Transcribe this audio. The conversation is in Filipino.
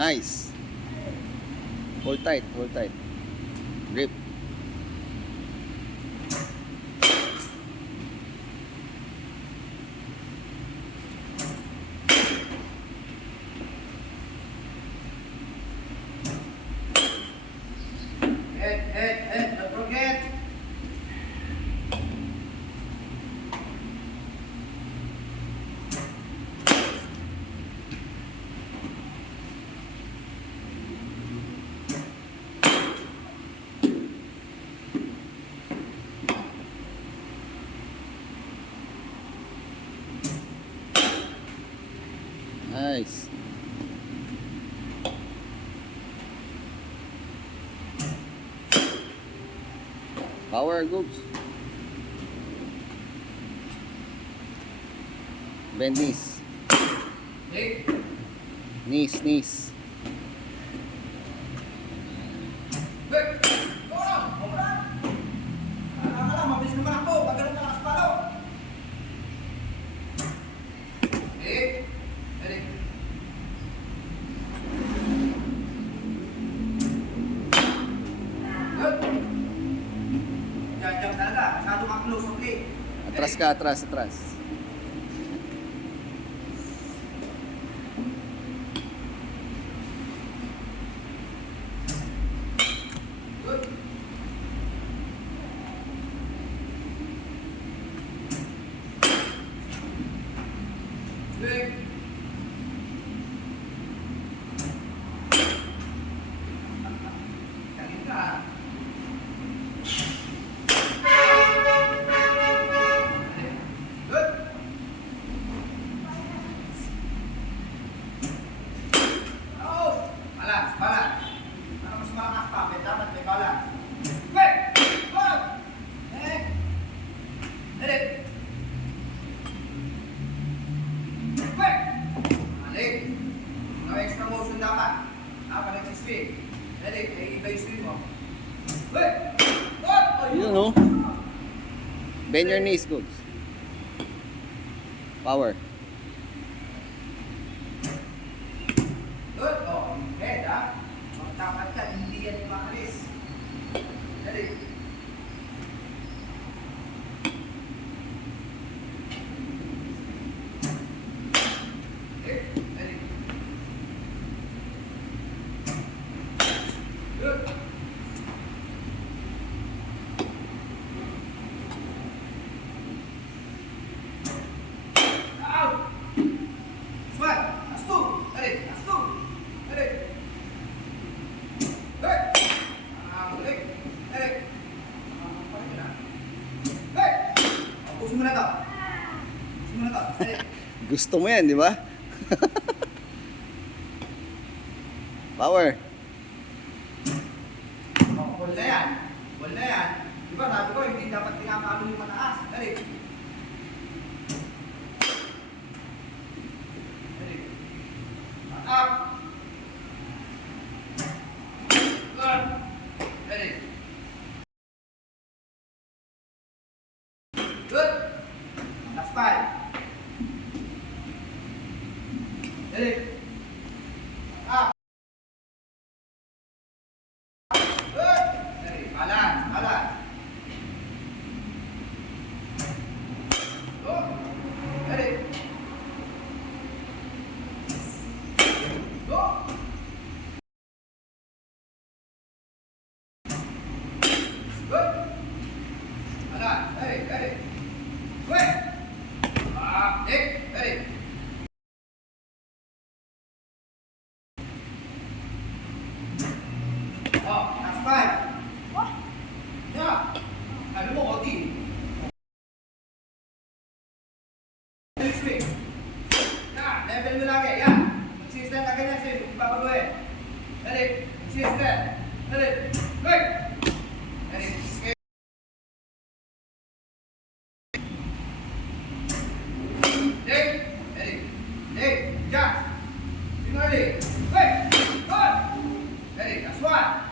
Nice. Hold tight, hold tight. Grip. Head, don't forget. Nice. Power goods. Bend knees. Hey. Knees, knees. Wait. Go lang. Go lang. Kala lang, mabilis naman ako. Pag ganun ka lakas palo. Hey. Ready. Good. Jump talaga. Masyado kang close, okay? Atras ka, atras, atras. Good. Swing. Kanin ka. Good. Oh, balance, balance. Para mas malakas pa, dapat may balance. Wait! Go! Eh! Edit! Wait! Balik! No extra motion dapat. Pag nagsiswing. Edit, iba yung swing mo. Wait! Good! Yun, no? Bend your knees, goods. Power. Good! Oh, head ha. Magtapat ka, hindi yan makalis. Edit. Edit. Edit. Good. Out. Squat. That's two. Edit. That's two. Edit. Good. Balik. Edit. Balik ka na. Good. Puso mo na to. Puso mo na to. Edit. Gusto mo yan, di ba? Power. Wall na yan. Wall na yan. Diba sabi ko, hindi dapat pinapalo yung mataas. Dali. Dali. Up. Good. Dali. Good. Last five. Dali. Up. Good. Dali. Balance. Balance. Go. Dali. Go. Good. Balance. Dali. Dali. Wait. Dick. Dali. Oh, last five. Yeah. Sabi mo, Oti. Swing. Yeah, level mo lagi. Yeah. Consistent na ganyan swing. Ipapaguhin. Dali. Consistent. Dali. Good. Dali. Okay. Dick. Dali. Dick. Jack. Swing early. Good. Good. Dali. That's one.